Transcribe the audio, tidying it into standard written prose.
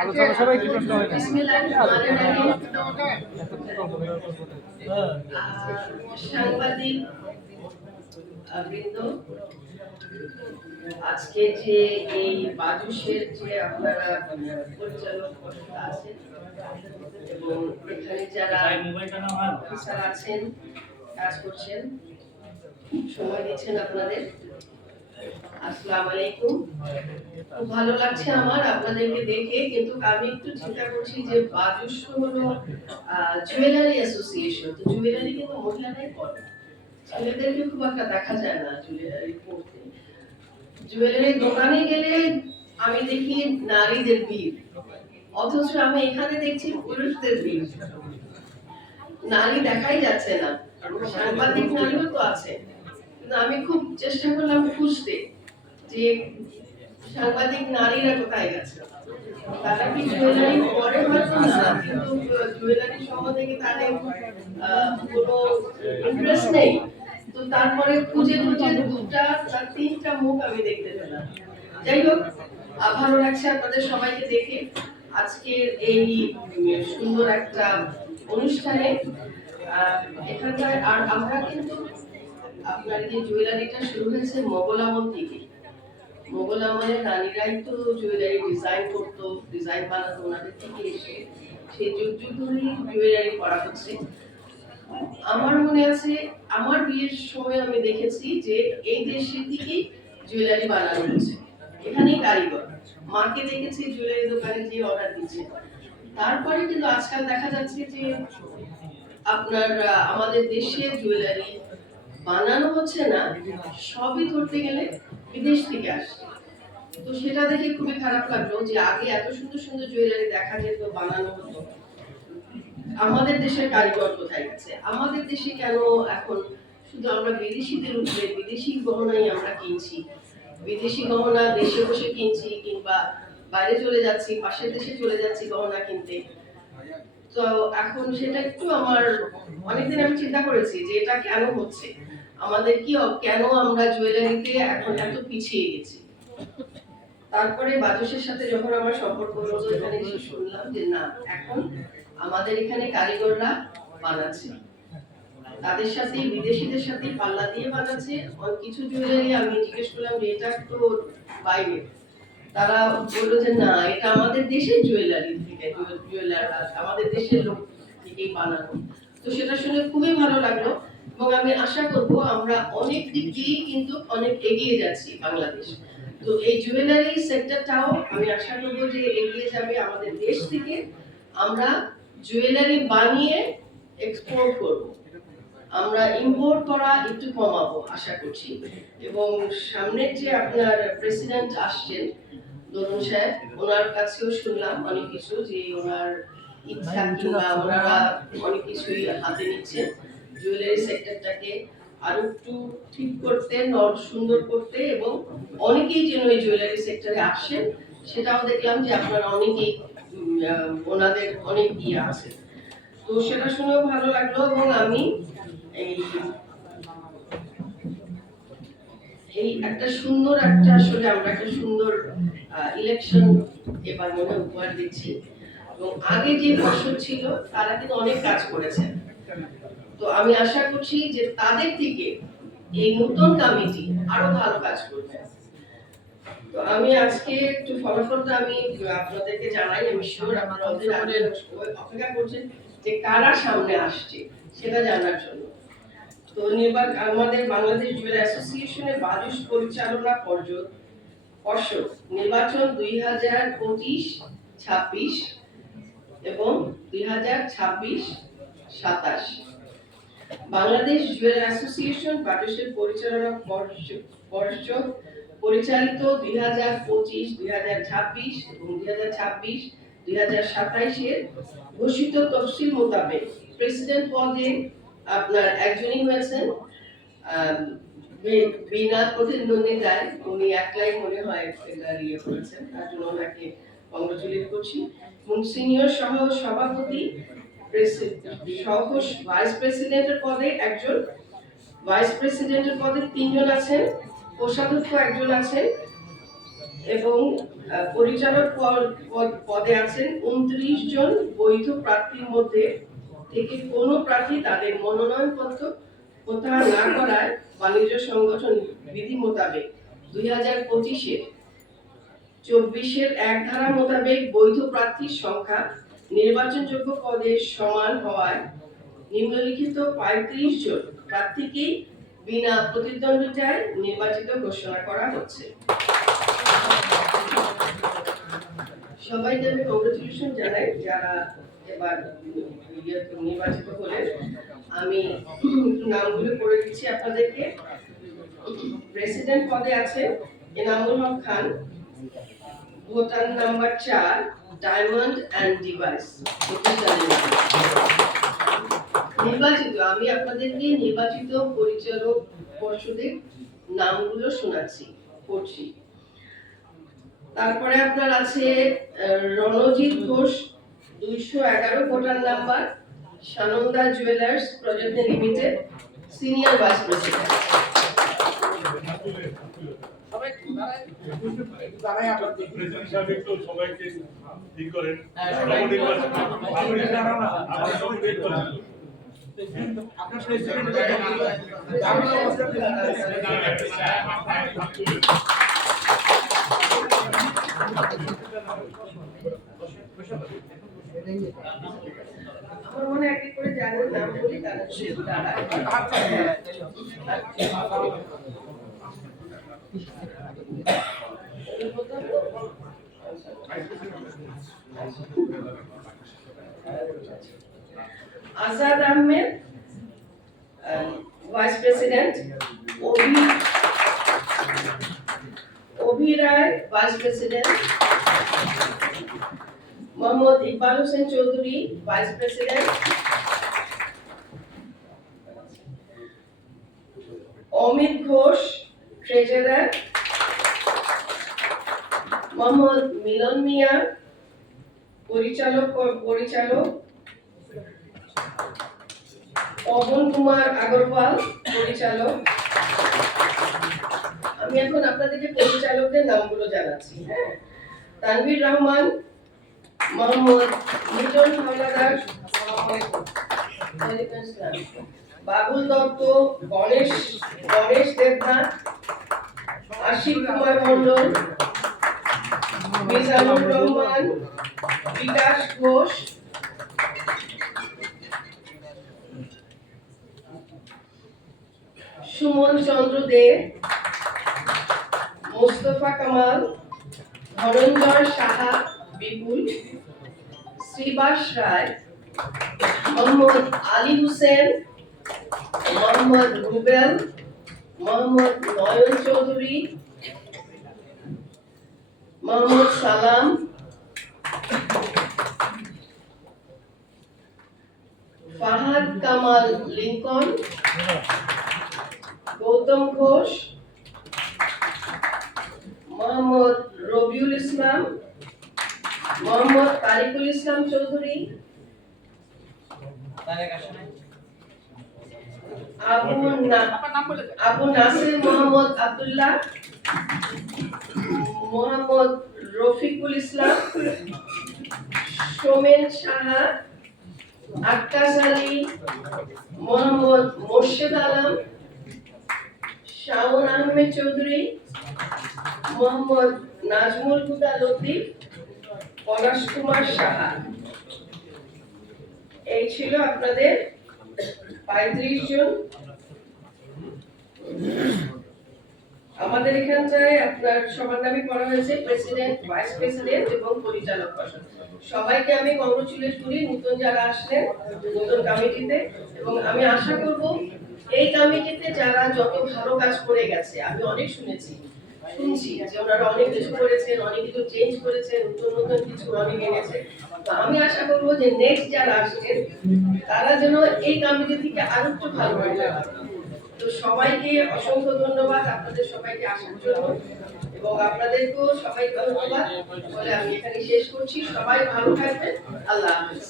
আলোচনা সবাই কি প্রশ্ন হয় সাংবাদিক বৃন্দ, আজকে যে এই বাজুসের যে আপনারা পরিচালক আছেন এবং এখানে যারা অফিসার আছেন, কাজ করছেন, সময় দিচ্ছেন আপনাদের, আসসালামু আলাইকুম। খুব ভালো লাগছে আমার আপনাদেরকে দেখে, কিন্তু আমি একটু চিন্তা করছি যে বাজুস হলো জুয়েলারি অ্যাসোসিয়েশন, তো জুয়েলারি কিন্তু মহিলারাই পরে, ছেলেদেরকে খুব একটা দেখা যায় না জুয়েলারি পরতে। জুয়েলারি দোকানে গেলে আমি দেখি নারীদের ভিড়, অথচ আমি এখানে দেখছি পুরুষদের ভিড়, নারী দেখাই যাচ্ছে না। সাংবাদিক নারীও তো আছে, কিন্তু আমি খুব চেষ্টা করলাম খুঁজতে যে সাংবাদিক নারীরা কোথায় গেছে। তারা কি জুয়েলারি পরে হয়তো না, কিন্তু জুয়েলারি সম্বন্ধে কি তাদের কোনো ইন্টারেস্ট নেই। তো তারপরে খুঁজে খুঁজে দুটা বা তিনটা মুখ আমি দেখতে পেলাম। যাই হোক, ভালো লাগছে আপনাদের সবাইকে দেখে আজকের এই সুন্দর একটা অনুষ্ঠানে এখানকার। আর আমরা কিন্তু আপনার যে জুয়েলারিটা শুরু হয়েছে মোগল আমল থেকে। মোগল আমলের নারীরাই তো জুয়েলারি ডিজাইন করতো, ডিজাইন বানাতো, ওনাদের থেকে এসে সেই যুগ যুগ ধরেই জুয়েলারি করা হচ্ছে। আমার মনে আছে আমার বিয়ের সময় আমি দেখেছি যে এই দেশে থেকেই জুয়েলারি বানানো হচ্ছে, এখানেই কারিগর। মাকে দেখেছি জুয়েলারি দোকানে যে অর্ডার দিচ্ছে। তারপরে কিন্তু আজকাল দেখা যাচ্ছে যে আপনার আমাদের দেশে জুয়েলারি বানানো হচ্ছে না, সবই ধরতে গেলে বিদেশ থেকে আসছে। তো সেটা দেখে খুবই খারাপ লাগলো যে আগে এত সুন্দর সুন্দর জুয়েলারি দেখা যেত, বানানো হতো, আমাদের দেশের কারিগর কোথায় গেছে? আমাদের দেশে কেন এখন শুধু আমরা বিদেশিদের উপরে বিদেশি গহনাই আমরা কিনছি, বিদেশি গহনা দেশে বসে কিনছি, কিংবা বাইরে চলে যাচ্ছি, পাশের দেশে চলে যাচ্ছি গহনা কিনতে। তো এখন সেটা একটু আমার অনেকদিন আমি চিন্তা করেছি যে এটা কেন হচ্ছে, আমাদের কি কেন আমরা জুয়েলারিতে এখন এত পিছিয়ে গেছি। তারপরে বাজুসের সাথে যখন আমার সম্পর্ক হলো, এখানে এসে শুনলাম যে না, এখন আমাদের এখানে কারিগররা বানাচ্ছে, তাদের সাথে বিদেশিদের সাথে পাল্লা দিয়ে বানাচ্ছে। কিছু জুয়েলারি আমি জিজ্ঞেস করলাম যে এটা তো বাইরে, তারা বললো যে না, এটা আমাদের দেশের জুয়েলারি থেকে, জুয়েলাররা আমাদের দেশের লোক থেকেই বানানো। তো সেটা শুনে খুবই ভালো লাগলো এবং আমি আশা করব আমরা অনেক দিক দিয়েই কিন্তু অনেক এগিয়ে যাচ্ছি বাংলাদেশ। তো এই জুয়েলারি সেক্টরটাও আমি আশা করব যে এগিয়ে যাবে আমাদের দেশ থেকে। আমরা জুয়েলারি বানিয়ে এক্সপোর্ট করব, আমরা ইম্পোর্ট করা একটু কমাবো আশা করছি। এবং সামনের যে আপনার প্রেসিডেন্ট আসছেন দরুন সাহেব, ওনার কাছেও শুনলাম অনেক কিছু, যে ওনার ইচ্ছা কিংবা ওনারা অনেক কিছুই হাতে নিচ্ছেন জুয়েলারি সেক্টরটাকে আরো একটু ঠিক করতে, সুন্দর করতে, এবং অনেকেই যেন এই জুয়েলারি সেক্টরে আসেন। সেটাও দেখলাম যে আপনারা অনেকেই ওনাদের অনেক ইয়ে আছে। তো সেটা শুনেও ভালো লাগলো। এবং আমি এই একটা সুন্দর একটা, আসলে আমরা একটা সুন্দর ইলেকশন এবার মনে উপহার দিচ্ছি। এবং আগে যে পর্ষদ ছিল তারা কিন্তু অনেক কাজ করেছে, তো আমি আশা করছি যে তাদের থেকে এই নতুন কমিটি আরো ভালো কাজ করবে। তো আমি আজকে একটু ফলাফলটা আমি আপনাদেরকে জানাই। আমি শিওর আপনারা অপেক্ষা করছেন যে কারা সামনে আসছে সেটা জানার জন্য। তো আমাদের বাংলাদেশ জুয়েলারি অ্যাসোসিয়েশনের বাজুস পরিচালনা পর্ষদ নির্বাচন 2025-26 এবং 2026-27। বাংলাদেশ জুয়েলারি অ্যাসোসিয়েশন বাজুসের পরিচালনা পর্ষদ পরিচালিত 2025-2026 এবং 2026-2027 এর ঘোষিত তফসিল মোতাবেক প্রেসিডেন্ট পদে আপনার একজনই হয়েছেন, বিনা প্রতিদ্বন্দ্বিতায়। উনি একলাই মনে হয় ইয়ে করেছেন, তার জন্য ওনাকে কংগ্রেচুলেট করছি। এবং সিনিয়র সহ সভাপতি, সহ ভাইস প্রেসিডেন্টের পদে একজন, ভাইস প্রেসিডেন্টের পদে 3 জন আছেন, কোষাধ্যক্ষ একজন আছেন, এবং পরিচালক পদে আছেন 29 জন। বৈধ প্রার্থীর মধ্যে থেকে কোনো প্রার্থী তাদের মনোনয়নপত্র প্রত্যাহার না করায় বাণিজ্য সংগঠন বিধি মোতাবেক 2025-এর 24-এর 1 ধারা মোতাবেক বৈধ প্রার্থীর সংখ্যা নির্বাচনযোগ্য পদের সমান হওয়ায় নিম্নলিখিত 35 জন প্রার্থীকে বিনা প্রতিদ্বন্দ্বিতায় নির্বাচিত ঘোষণা করা হচ্ছে। সবাইকে আমি কংগ্রেচুলেশন জানাই যারা এবার নির্বাচিত হলেন। আমি নামগুলো পড়ে দিচ্ছি আপনাদেরকে। প্রেসিডেন্ট পদে আছে Enamul Haque Khan, voter number 4, diamond and device. নির্বাচিত, আমি আপনাদেরকে নির্বাচিত পরিচালক পর্ষদের নামগুলো শোনাচ্ছি, পড়ছি। তারপরে আপনার আছে Ranjit Ghosh, 211 voter number, Sananda jewellers project limited, senior vice president. আমার মনে এক করে জানেন নাম বলি তারা Azad Ahmed, vice president, Abhi Roy, vice president, Mohammad Iqbal Hossain Chowdhury, vice president, Amit Ghosh, treasurer, Mohammad Milan Mia, পরিচালক, পবন কুমার আগরওয়াল, পরিচালক। আমি এখন আপনাদেরকে পরিচালকদের নামগুলো জানাচ্ছি। হ্যাঁ, তানভীর রহমান, মোহাম্মদ মিটন হাওলাদার, বাবুল দত্ত, গণেশ দেবনাথ, আশিক কুমার মন্ডল, মিজানুর রহমান, বিকাশ ঘোষ, সুমন চন্দ্র দে, মোস্তফা কামাল, ধনঞ্জয় সাহা বিপুল, শ্রীবাস রায়, মোহাম্মদ আলী হুসেন, মোহাম্মদ রুবেল, মোহাম্মদ নয়ন চৌধুরী, মোহাম্মদ সালাম, ফাহাদ কামাল লিঙ্কন, গৌতম ঘোষ, মোহাম্মদ রবিউল ইসলাম, মোহাম্মদ তারিকুল ইসলাম চৌধুরী, আবু নাসির মোহাম্মদ আব্দুল্লাহ, মোহাম্মদ রফিকুল ইসলাম, সোমেন সাহা, আক্কাস আলী, মোহাম্মদ মোর্শেদ আলম, শাওন আহমেদ চৌধুরী, মোহাম্মদ নাজমুল হুদা লতিফ, পলাশ কুমার সাহা। এই ছিল আপনাদের 35 জন। আমাদের এখানটায় আপনার সবার নামই পড়া হয়েছে, প্রেসিডেন্ট, ভাইস প্রেসিডেন্ট এবং পরিচালক পর্ষদ। সবাইকে আমি কংগ্রেচুলেট করি নতুন যারা আসলেন নতুন কমিটিতে, এবং আমি আশা করব এই কমিটিতে যারা যত ভালো কাজ করে গেছে, আমি অনেক শুনছি যে ওনারা অনেক কিছু করেছেন, অনেক কিছু চেঞ্জ করেছেন, নতুন কিছু অনেক এনেছে। তো আমি আশা করব যে নেক্সট যারা আসছেন তারা যেন এই কমিটি থেকে আরো একটু ভালো করতে পারে। তো সবাইকে অসংখ্য ধন্যবাদ আপনাদের সবাইকে আসার জন্য, এবং আপনাদেরকেও সবাইকে ধন্যবাদ বলে আমি এখানে শেষ করছি। সবাই ভালো থাকবেন। আল্লাহ হাফেজ।